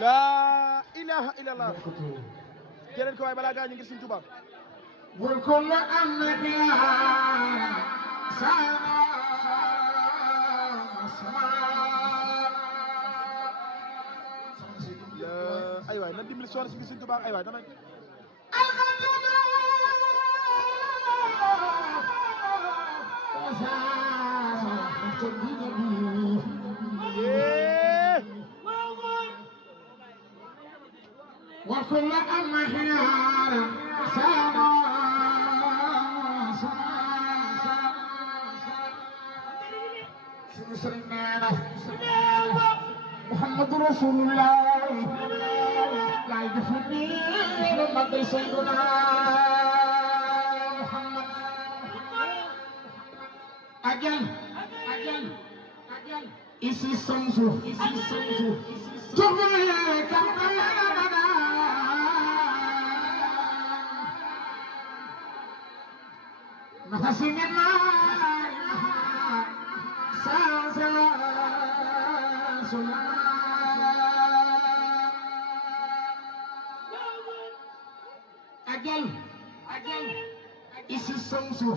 la ilaha illallah keneen ko waay balaa gaa ñu ngir Sëriñ Tuubaa bul ko la am na ay waay na dimbali soxna si ngir Sëriñ Tuubaa ay waay dana وكل أمهار سانا سنسرنا محمد رسول الله لا يدفني محمد سيدنا محمد أجل إسي سمسو جمعي كمانا نفسي ما سانسا سلا أجل إسي سمسو